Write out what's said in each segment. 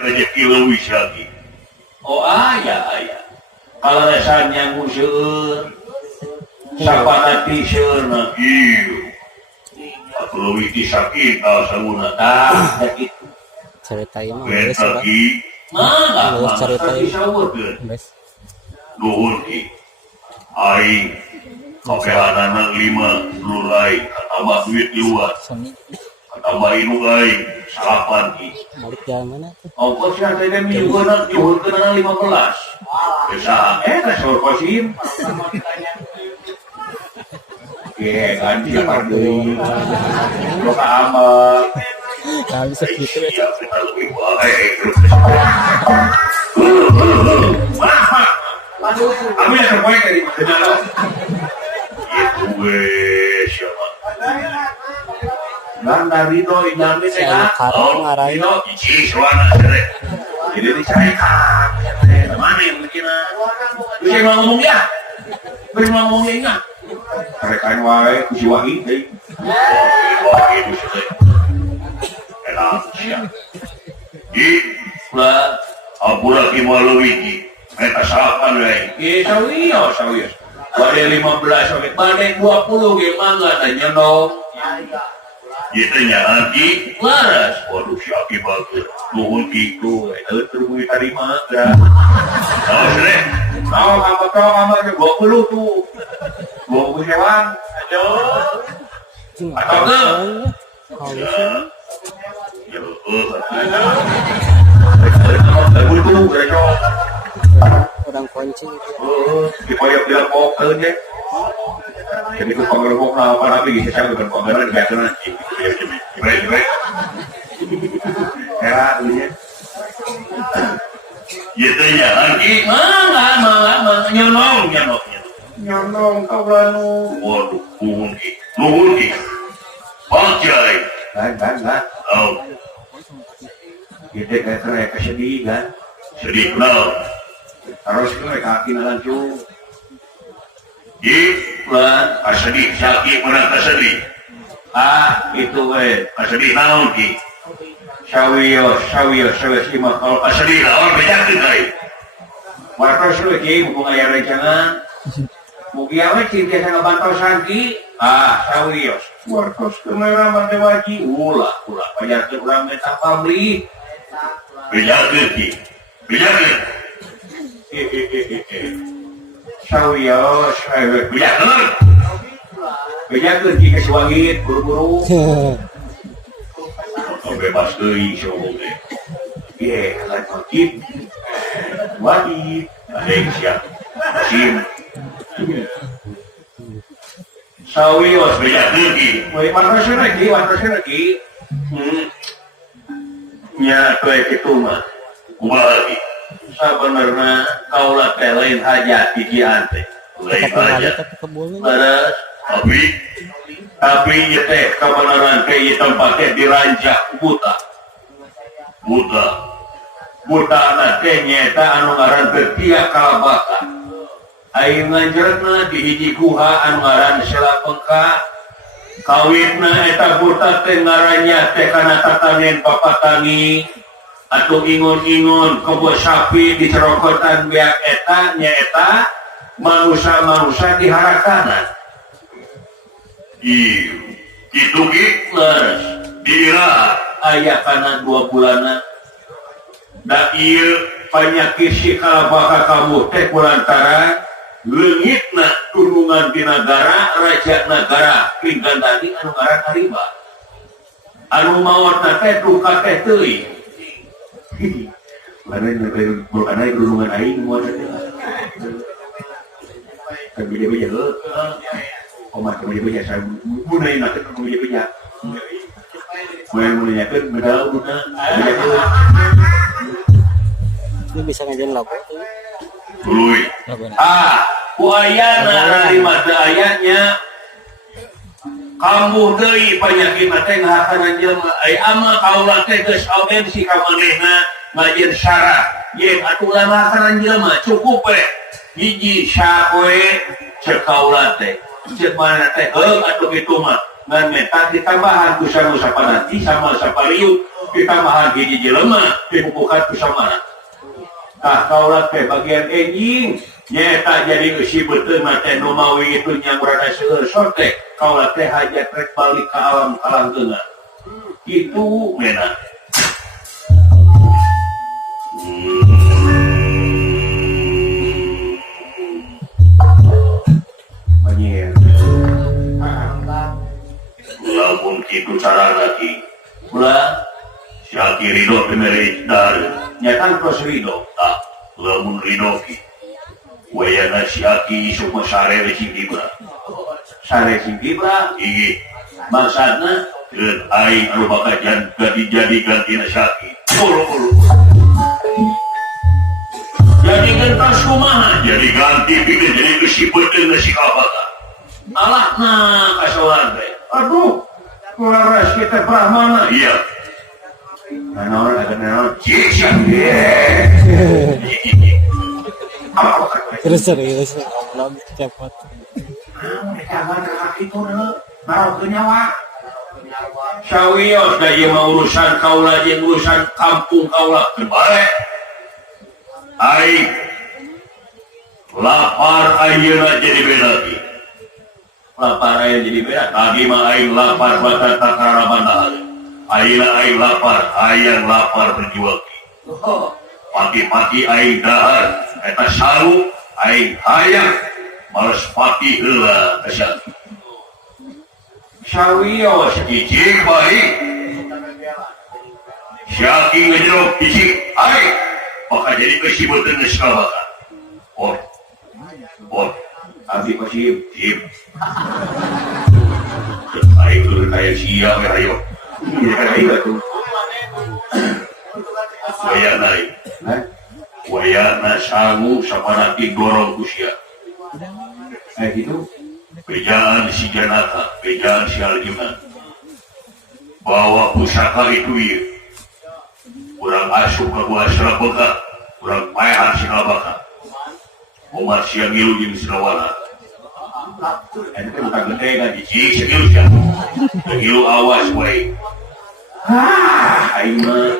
rezeki leuwih lagi. Oh aya. Kalau lesannya museur, sapana tiseurna ieu. Atuh leuwih ti sakita sabuna tah kitu. Cerita ieu mah geus Lagi mana cerita disaweurkeun. geus. Nuhun ki. Aing kapehanana 5 lulai tambah duit luas. Sony Tambah inu aing salapan ki. balik jalan mana tuh? Ongkosnya teh minggueuna juhurkeunana 15. Bisa eta saur kosim. Ye, kan siapa deui. Loka amal. Nah, bisa gitu ya. Ya, kita lebih baik. Kami yang terbaik dari Jenderal. Itu siapa? Nanda Rino Inami Saya karo ngarahin. Rino Ici Suwana Sere. Jadi dicarikan. Mana yang bikin? Bisa ngomong ya? Bisa ngomong ya? Mereka yang wae kusi wahid deh. Wahid kusi deh. Enak siap. Lah, apura ki maleuwih mereka salapan we. Sawios. Bade 15 we, bade 20 ge mangga teh nyendong. Ieu teh lagi laras. Waduh si Aki bagus. Nuhun kitu, eta teu muih tarima geura. Awas deh. Naon apa 20 tuh. 20 hewan. Aduh. Atau ke? Orang kunci Dipayap bilang kokeun ya. Jadi ku pangerbok na apa nabi geus saya bukan pangeran biasana. Baik. Ya, ieu. Ieu teh nya lagi mangga nyonong kaulanu. Waduh, nuhun ki. Bajai. Kan. Oh. Ieu teh kayak kesedih kan. Sedih kenal. Harus mereka kinalan cu. Iklan kasedih sakit menang kasedih. Itu kasedih naon ki. Sawios mah kalau kasedih lawan bejakeun deui. Wartos we ki mumpung aya rencana. Mugi awe cinta sana bantosan ki. Sawios. Wartos kamera mah teh waji ulah pajakeun urang meh tanpa beli. Bejakeun ki. Sawios, bejakeun ki geus wangit buru-buru. Bebas deui sombong teh. Ye, kan wajib. Adeng siap. Sim. Sawios bejakeun ki. We wartosna ki. Nya teh kitu mah. Kumaha ki? Sabenerna kaula teh lain hajat dijian teh. Lain hajat. Beres. Tapi ieu teh kabenaran teh ieu tempat teh diranjak buta. Buta na teh nyaeta anu ngaran Tia Kalabaka. Aing nganjeurna di hiji guha anu ngaran Selapengka. Kawitna eta buta teh ngarannya teh kana tatanen papatani. Atau ingon-ingon kebo sapi di cerokotan biak eta nyaeta manusia diharakanan. Itu leres dira aya kana 2 bulanan. Da ieu panyakit si Kalabaka kamu teh kulantaran leungitna turungan di negara raja negara pinggandani anu ngaran Hariba. Anu maotna teh duka teh teuing. Mana bukan aing gulungan aing moal teh. Kan beja heuh. Omat beja saya munai na teh beja. Mun menanyakeun medal guna beja. ini bisa ngajarin lagu tuh. Tuluy. Ku ayana lima ayatnya kambuh deui panyakit teh ngahakanan jelema. Ai ama kaula teh geus awen si ka manehna ngajieun syarat. Yen atuh lama ngahakanan jelema cukup we. Hiji sapoe cek kaula teh. Cek mana teh atuh kitu mah ngan meta ditambahan ku sapanati sama sapariu ditambahan hiji jelema dibukukan ku samana. Tah kaulah teh bagian enjing nyata jadi usi betul mate nu mawi itu nya berada seueur sorte kaulah teh hajat rek balik ka alam kalanggeuna. Kitu mena. Lamun kitu cara lagi ulah syaki ridho pemeri dar nyatan pros ridho tak lamun ridho ki wayana syaki semua sare sing dibra iki maksudna keun aing anu bakal jadi gantina syaki puluh jadi gentos kumaha jadi ganti pikeun jadi kesibeuteun si kabaka alahna kasowan teh. Aduh, kularas kita Brahmana. Iya. Naon ada cicing ye. Terus belum cepat. Jangan kaki itu naruh ke nyawa. Sawios da ieu mah urusan kaula jeung urusan kampung kaula terbalik. Ai lapar ayeuna jadi beda lagi. Lapar aing jadi beda tadi mah aing lapar batat takarabana ayeuna aing lapar hayang lapar berjual pagi-pagi aing dahar eta saru aing hayang males pati heula ka syaki sawios cicing baik syaki ngejrok cicing aing maka jadi kesibeuteun geus kabaka abdi pasif sip aing turun kayak sia we ayo aing atuh wayana sangu sapanati dorong ku sia gitu bejaan si janata bejaan si aljuna bawa pusaka itu ieu urang asup ka buah serapeka urang paehan si kabaka umat siang ngilu jeung sirawana ente bukan gede kan jijik segilu sia segilu awas wae aing mah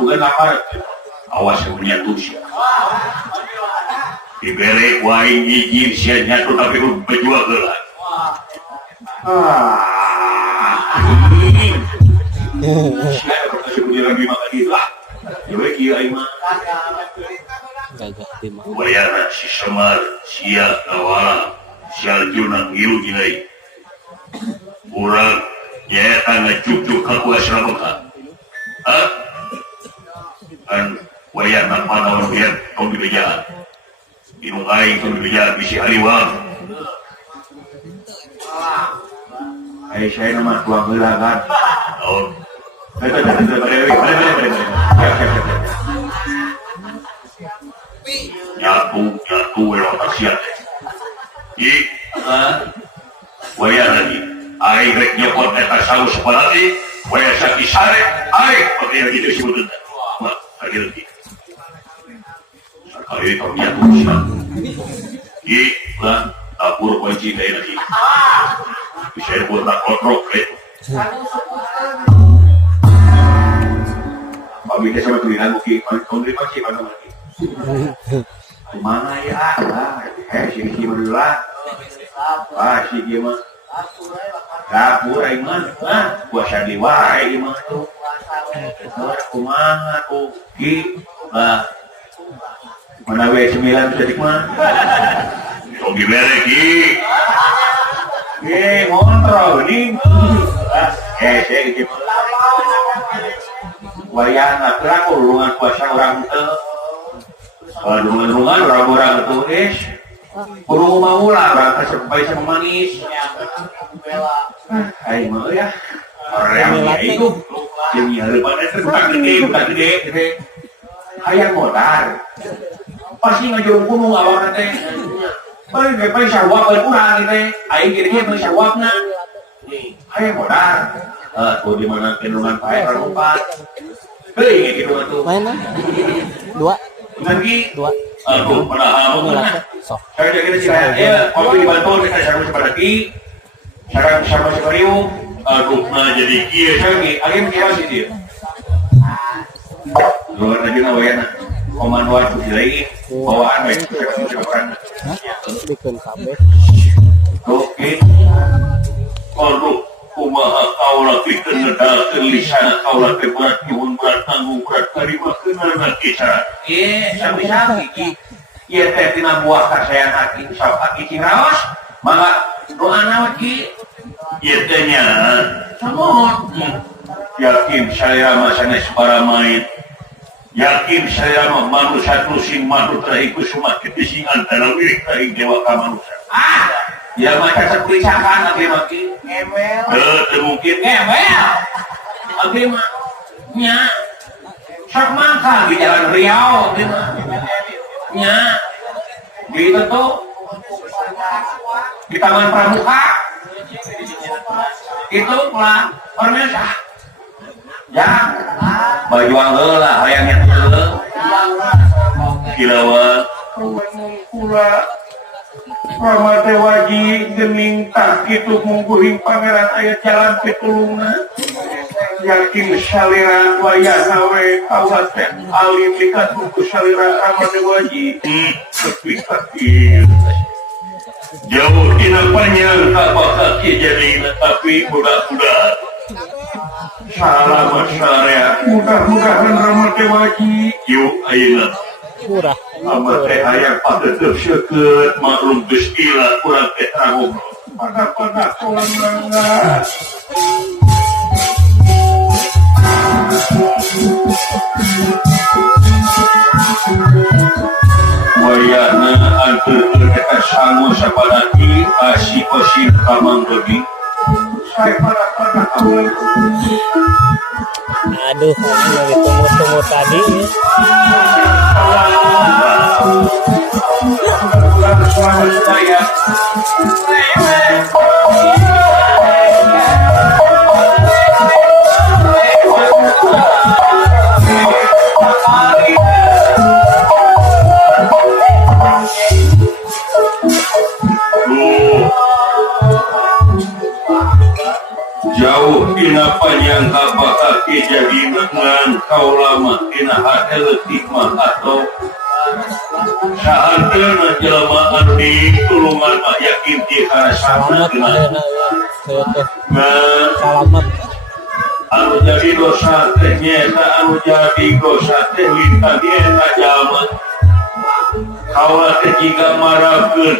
bukan lapar awas yang menyatu sia dibere wae izin sia nyatu tapi ku berjual geula sia kasih lagi makan itu lah dewe kieu aing mah wayana si Semar sia kawala si Arjuna ngilu gilai urang nyata ngecuk-cuk ka ku asrama kan wayana panaon biar tong dibejaan inung aing tong dibejaan bisi haliwang aing saya nama tuang heula kan nyatu welota siat waya lagi aing rek nyokot eta saus sepanati waya saki sare aing pakai lagi itu sebutan mah lagi sakali tau nyatu siat lah dapur kunci teh lagi bisa buat tak kotrok Abi kita sama tulisan mungkin kau terima sih mana lagi mana ya si Madura si gimana dapur aing mah puasa di wae gimana tuh kumaha tuh ki lah mana we 9 bisa dikmah tong dibere ki ngontrol nih saya gimana wayana kerang urungan puasa orang teu rungan orang-orang tulis burung maulah orang sampai sama manis ayo mau ya orang yang itu yang nyari pada itu bukan gede hayang modal pasti ngajurung gunung awak teh balik sawak kurang teh aing kirinya balik sawakna hayang modal tuh di mana kendungan pae orang 4 heuh gitu tuh main lah 2 lagi 2 Aduh, pernah Ini lah sok. saya kira sih ya, kopi dibantu kita sama seperti sekarang sama sekaliu, aduh, nah jadi kia lagi, lagi kira sih dia. Luar lagi nawayan, komandoan tuh lagi, bawaan baik, sekarang. Hah? Bikin kabeh. Oke, aduh, kumaha kau lagi kena lisan kau lagi berat nyuhun berat tanggung berat terima kena kisah. Sapi-sapi. Iya teh tina buah kasayang hati sok hati ciraos mangga doa naon ki ieu teh nya samot yakin saya mah sanes paramain yakin saya mah manusia tusing madu terahi kusuma kitu antara wirik terahi dewa ka manusia ya mah seperti cakan abi mah ki teu mungkin ngemel abi mah nya sok mangka di jalan Riau abi mah nya gitu tuh di Taman Pramuka itu lah orangnya ya baju anggeula hayangnya teu kilawan kula Rama Dewaji gening tak kitu mungguhing pangeran aya jalan pitulungna yakin salira wayahna we kaulah teh alim dikatuku salira Rama Dewaji tapi jauh tina panyangka bakal kejadian tapi mudah-mudahan salah masyarakat mudah-mudahan Rama Dewaji yuk ayeuna Murah. Amat teh hayang padeuk seukeut maklum geus gila urang teh rangobrol. Pada kulang mangga. Wayahna anteurkeun eta sangu sapadaki asi kosin kamanggeudi. Sae pada kulang. Aduh, ini lagi tunggu-tunggu tadi ya. Jauh tina panyangka bakal kejadian ngan kau lama tina hati letih mah atau sahanteuna jelema anu ditulungan mah yakin ti kana sana Selamat tina saya teh ngan selamat. anu jadi dosa teh nyata anu jadi dosa teh lintang eta jalma kaulah teh jiga marakeun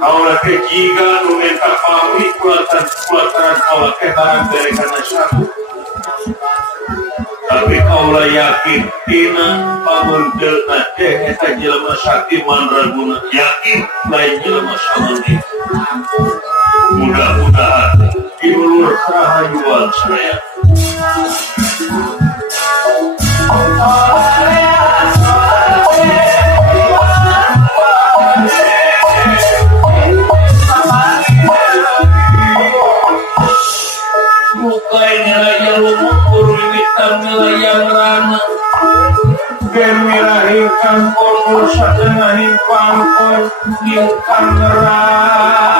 kaulah teh jiga nu minta pamrih kulataran kaulah teh barang dari kana satu tapi kaulah yakin tina pamunteuna teh eta jelema sakti mandraguna yakin lain jelema samangge mudah-mudahan dilulur rahayuan saya bukai nilai lumut kurui witan nilai rana gemirahikan kolur sadengahin pangkol hingkan rana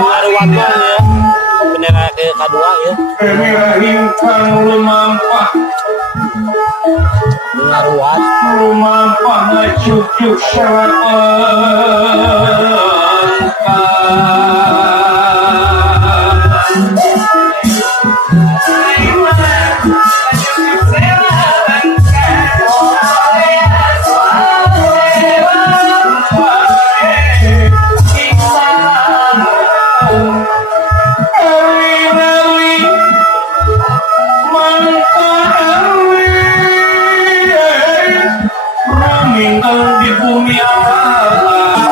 Waduh ya. Bendera kedua ya. gemirahikan lumampah Ngaruat. lumampah ngacucuk di bumi Allah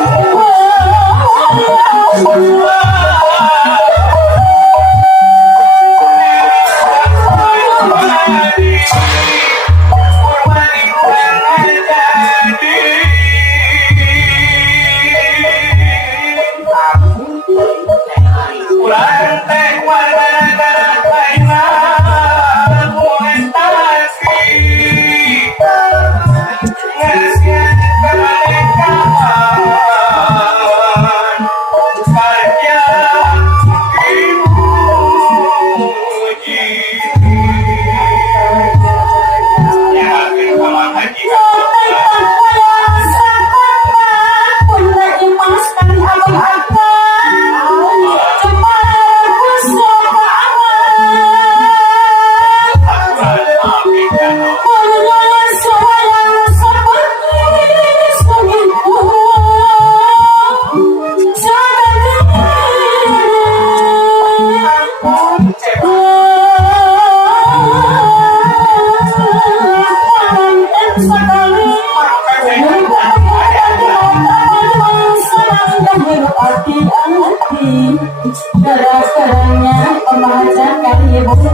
Gerak-geraknya pembaca kali ibu.